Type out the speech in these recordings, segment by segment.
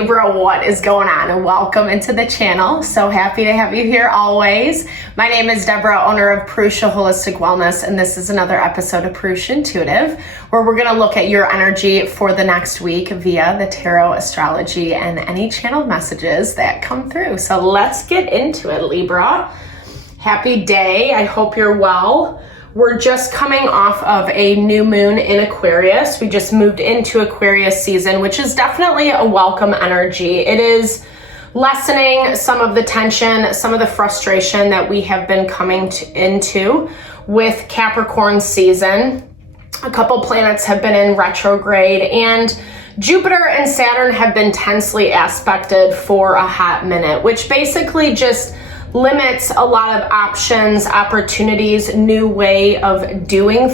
Libra, what is going on? And welcome into the channel. So happy to have you here always. My name is Deborah, owner of Purusha Holistic Wellness, and this is another episode of Purusha Intuitive, where we're going to look at your energy for the next week via the tarot, astrology, and any channeled messages that come through. So let's get into it, Libra. Happy day. I hope you're well. We're just coming off of a new moon in Aquarius. We just moved into Aquarius season, which is definitely a welcome energy. It is lessening some of the tension, some of the frustration that we have been coming into with Capricorn season. A couple planets have been in retrograde, and Jupiter and Saturn have been tensely aspected for a hot minute, which basically just limits a lot of options, opportunities, new way of doing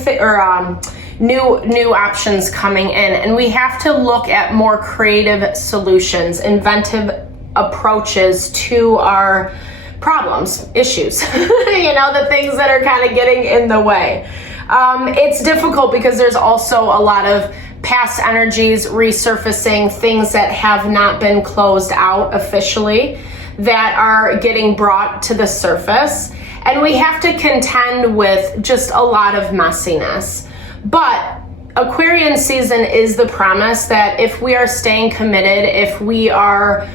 new options coming in. And we have to look at more creative solutions, inventive approaches to our problems, issues, the things that are kind of getting in the way. It's difficult because there's also a lot of past energies resurfacing, things that have not been closed out officially, that are getting brought to the surface, and we have to contend with just a lot of messiness. But Aquarian season is the promise that if we are staying committed, if we are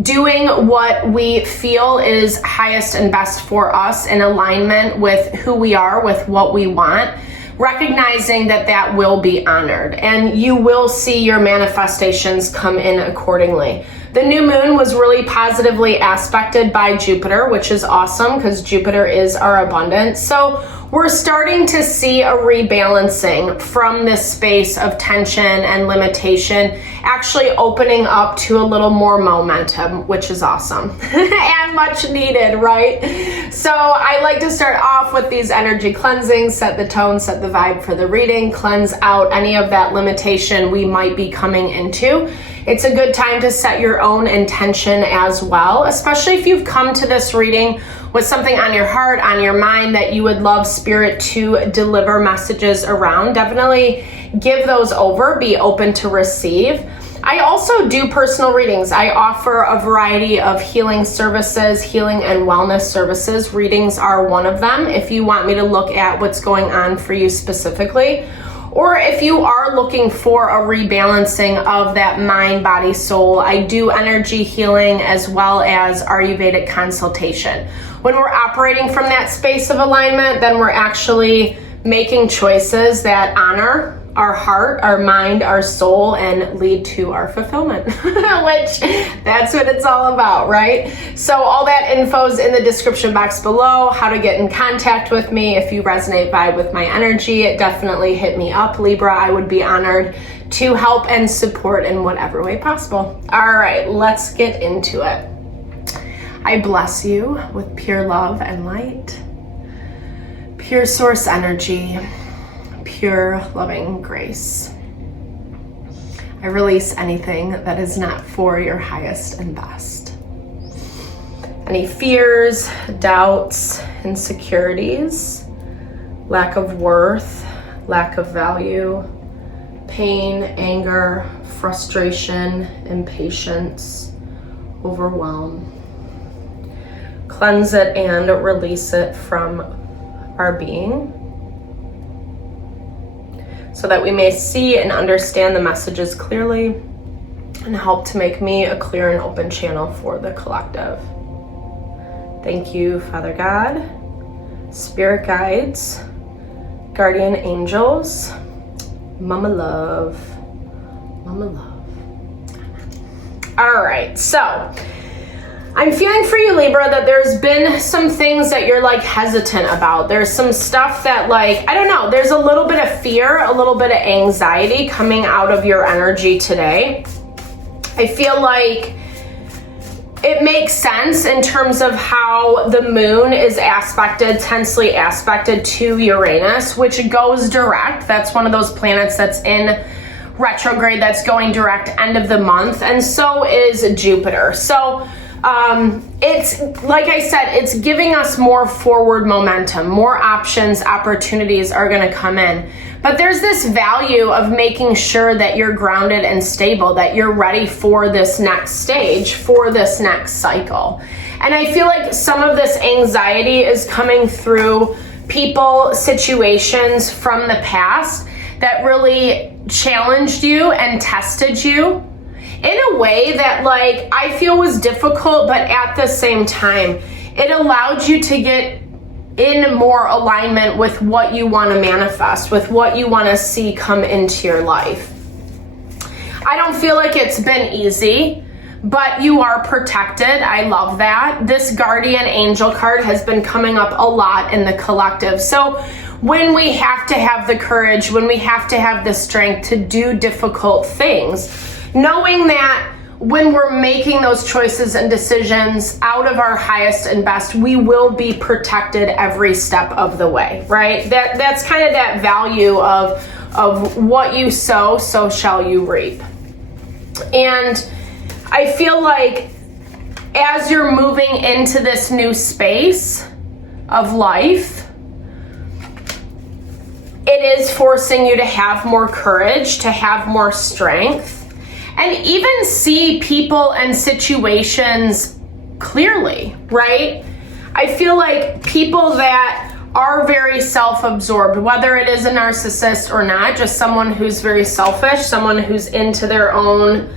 doing what we feel is highest and best for us in alignment with who we are, with what we want, recognizing that that will be honored and you will see your manifestations come in accordingly. The new moon was really positively aspected by Jupiter, which is awesome because Jupiter is our abundance. So we're starting to see a rebalancing from this space of tension and limitation, actually opening up to a little more momentum, which is awesome and much needed, right? So I like to start off with these energy cleansings, set the tone, set the vibe for the reading, cleanse out any of that limitation we might be coming into. It's a good time to set your own intention as well, especially if you've come to this reading with something on your heart, on your mind that you would love Spirit to deliver messages around. Definitely give those over, be open to receive. I also do personal readings. I offer a variety of healing services, healing and wellness services. Readings are one of them if you want me to look at what's going on for you specifically. Or if you are looking for a rebalancing of that mind, body, soul, I do energy healing as well as Ayurvedic consultation. When we're operating from that space of alignment, then we're actually making choices that honor our heart, our mind, our soul, and lead to our fulfillment, which that's what it's all about, right? So all that info is in the description box below, how to get in contact with me. If you resonate, vibe with my energy, definitely hit me up, Libra. I would be honored to help and support in whatever way possible. All right, let's get into it. I bless you with pure love and light, pure source energy, pure loving grace. I release anything that is not for your highest and best. Any fears, doubts, insecurities, lack of worth, lack of value, pain, anger, frustration, impatience, overwhelm. Cleanse it and release it from our being, so that we may see and understand the messages clearly and help to make me a clear and open channel for the collective. Thank you, Father God, Spirit guides, guardian angels, Mama Love, Mama Love. All right, so I'm feeling for you, Libra, that there's been some things that you're hesitant about. There's some stuff that I don't know, there's a little bit of fear, a little bit of anxiety coming out of your energy today. I feel like it makes sense in terms of how the moon is tensely aspected to Uranus, which goes direct. That's one of those planets that's in retrograde, that's going direct end of the month, and so is Jupiter. So It's, like I said, it's giving us more forward momentum, more options, opportunities are going to come in. But there's this value of making sure that you're grounded and stable, that you're ready for this next stage, for this next cycle. And I feel like some of this anxiety is coming through people, situations from the past that really challenged you and tested you in a way that, like, I feel was difficult, but at the same time, it allowed you to get in more alignment with what you want to manifest, with what you want to see come into your life. I don't feel like it's been easy, but you are protected. I love that. This guardian angel card has been coming up a lot in the collective. So when we have to have the courage, when we have to have the strength to do difficult things, knowing that when we're making those choices and decisions out of our highest and best, we will be protected every step of the way, right? That's kind of that value of what you sow, so shall you reap. And I feel like as you're moving into this new space of life, it is forcing you to have more courage, to have more strength, and even see people and situations clearly, right? I feel like people that are very self-absorbed, whether it is a narcissist or not, just someone who's very selfish, someone who's into their own,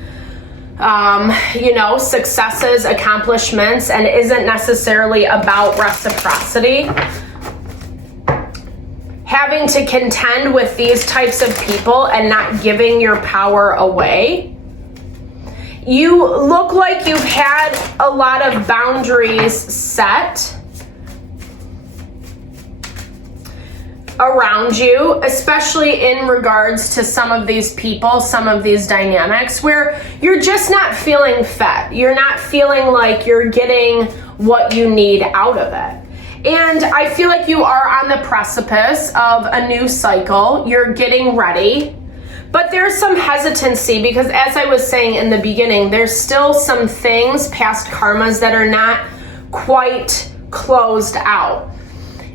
successes, accomplishments, and isn't necessarily about reciprocity. Having to contend with these types of people and not giving your power away. You look like you've had a lot of boundaries set around you, especially in regards to some of these people, some of these dynamics where you're just not feeling fed. You're not feeling like you're getting what you need out of it. And I feel like you are on the precipice of a new cycle. You're getting ready. But there's some hesitancy because, as I was saying in the beginning, there's still some things, past karmas, that are not quite closed out.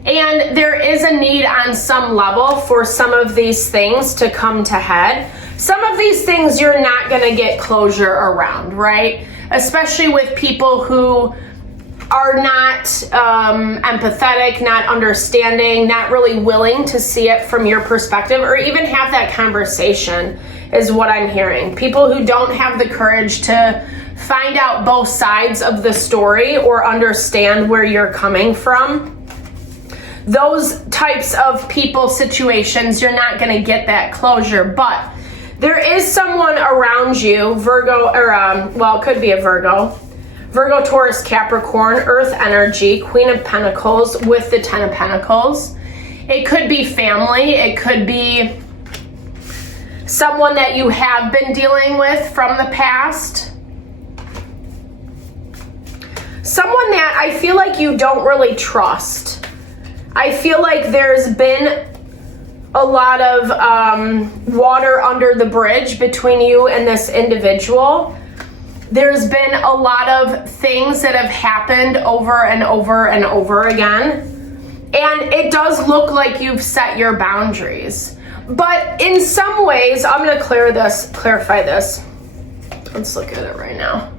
And there is a need on some level for some of these things to come to head. Some of these things you're not going to get closure around, right? Especially with people who are not empathetic, not understanding, not really willing to see it from your perspective or even have that conversation is what I'm hearing. People who don't have the courage to find out both sides of the story or understand where you're coming from. Those types of people, situations, you're not going to get that closure, but there is someone around you, Virgo, or it could be a Virgo, Taurus, Capricorn, Earth energy, Queen of Pentacles with the Ten of Pentacles. It could be family. It could be someone that you have been dealing with from the past. Someone that I feel like you don't really trust. I feel like there's been a lot of water under the bridge between you and this individual. There's been a lot of things that have happened over and over and over again. And it does look like you've set your boundaries. But in some ways, I'm going to clarify this. Let's look at it right now.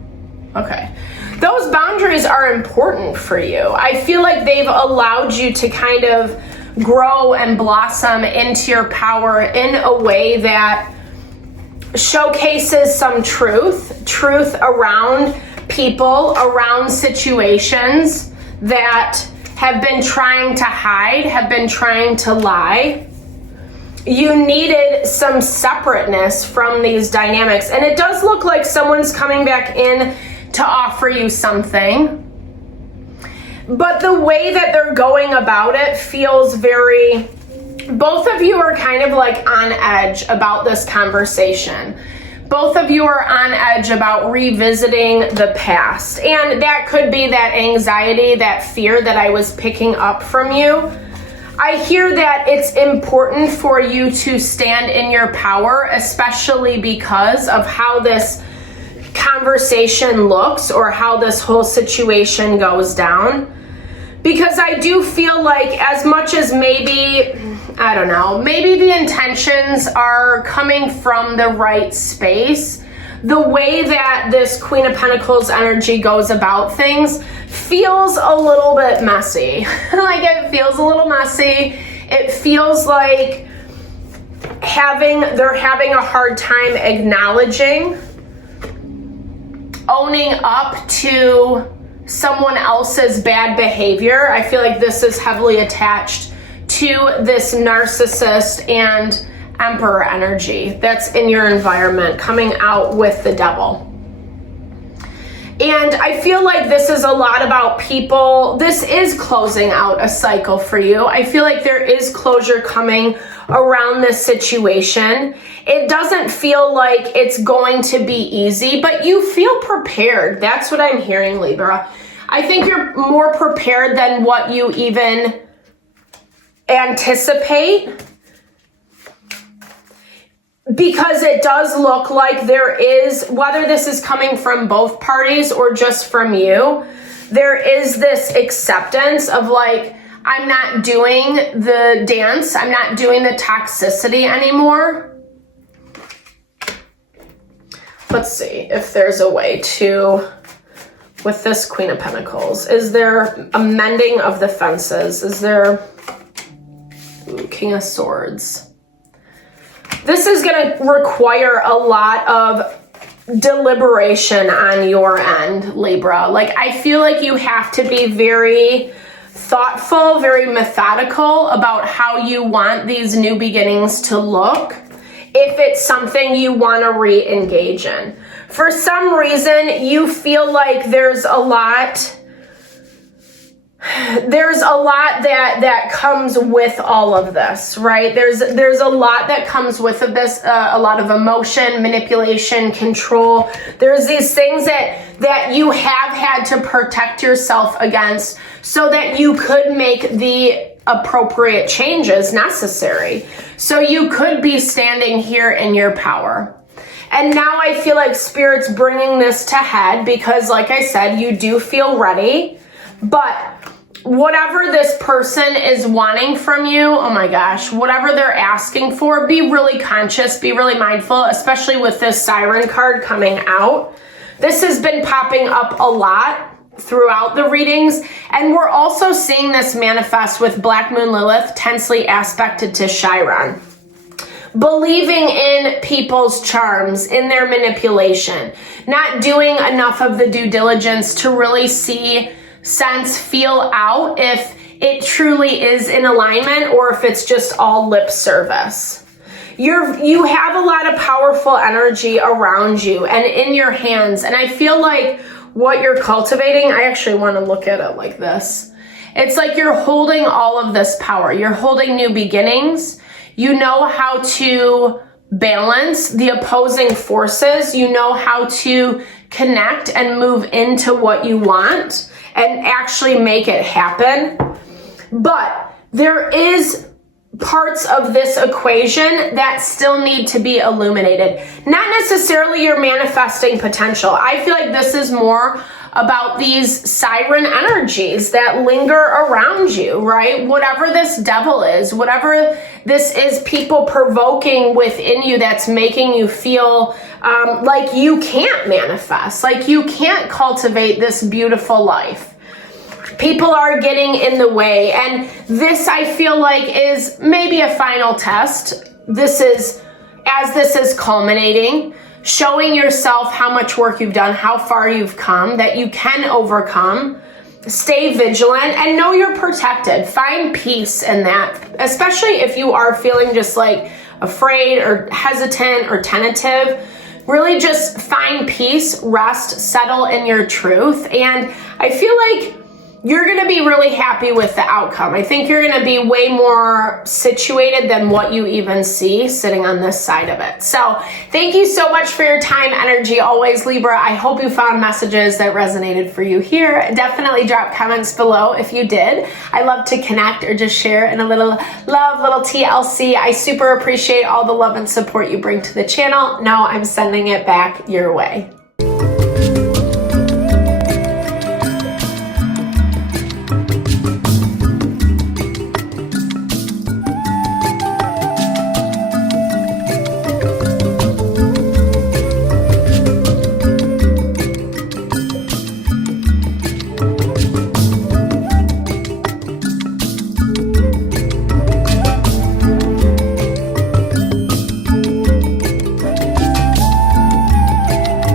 Okay. Those boundaries are important for you. I feel like they've allowed you to kind of grow and blossom into your power in a way that showcases some truth around people, around situations that have been trying to hide, have been trying to lie. You needed some separateness from these dynamics. And it does look like someone's coming back in to offer you something. But the way that they're going about it feels very, both of you are kind of like on edge about this conversation. Both of you are on edge about revisiting the past. And that could be that anxiety, that fear that I was picking up from you. I hear that it's important for you to stand in your power, especially because of how this conversation looks or how this whole situation goes down. Because I do feel like as much as maybe, I don't know, maybe the intentions are coming from the right space, the way that this Queen of Pentacles energy goes about things feels a little bit messy. Like it feels a little messy. It feels like they're having a hard time acknowledging, owning up to someone else's bad behavior. I feel like this is heavily attached to this narcissist and Emperor energy that's in your environment coming out with the Devil. And I feel like this is a lot about people. This is closing out a cycle for you. I feel like there is closure coming around this situation. It doesn't feel like it's going to be easy, but you feel prepared. That's what I'm hearing, Libra. I think you're more prepared than what you even anticipate, because it does look like there is, whether this is coming from both parties or just from you, there is this acceptance of like, I'm not doing the dance, I'm not doing the toxicity anymore. Let's see if there's a way to, with this Queen of Pentacles, is there a mending of the fences? Is there, King of Swords. This is going to require a lot of deliberation on your end, Libra. Like, I feel like you have to be very thoughtful, very methodical about how you want these new beginnings to look if it's something you want to re-engage in. For some reason, you feel like there's a lot that comes with all of this, right? There's a lot that comes with this, a lot of emotion, manipulation, control. There's these things that you have had to protect yourself against so that you could make the appropriate changes necessary. So you could be standing here in your power. And now I feel like Spirit's bringing this to head because, like I said, you do feel ready, but whatever this person is wanting from you, oh my gosh, whatever they're asking for, be really conscious, be really mindful, especially with this Siren card coming out. This has been popping up a lot throughout the readings, and we're also seeing this manifest with Black Moon Lilith tensely aspected to Chiron. Believing in people's charms, in their manipulation, not doing enough of the due diligence to really see, sense, feel out if it truly is in alignment or if it's just all lip service. You have a lot of powerful energy around you and in your hands, and I feel like what you're cultivating, I actually want to look at it like this. It's like you're holding all of this power. You're holding new beginnings. You know how to balance the opposing forces. You know how to connect and move into what you want and actually make it happen. But there is parts of this equation that still need to be illuminated. Not necessarily your manifesting potential. I feel like this is more about these siren energies that linger around you, right? Whatever this devil is, whatever this is, people provoking within you that's making you feel like you can't manifest, like you can't cultivate this beautiful life. People are getting in the way, and this I feel like is maybe a final test. This is, as this is culminating, showing yourself how much work you've done, how far you've come, that you can overcome. Stay vigilant and know you're protected. Find peace in that, especially if you are feeling just like afraid or hesitant or tentative. Really just find peace, rest, settle in your truth. And I feel like you're going to be really happy with the outcome. I think you're going to be way more situated than what you even see sitting on this side of it. So thank you so much for your time, energy, always, Libra. I hope you found messages that resonated for you here. Definitely drop comments below if you did. I love to connect or just share in a little love, little TLC. I super appreciate all the love and support you bring to the channel. Now I'm sending it back your way.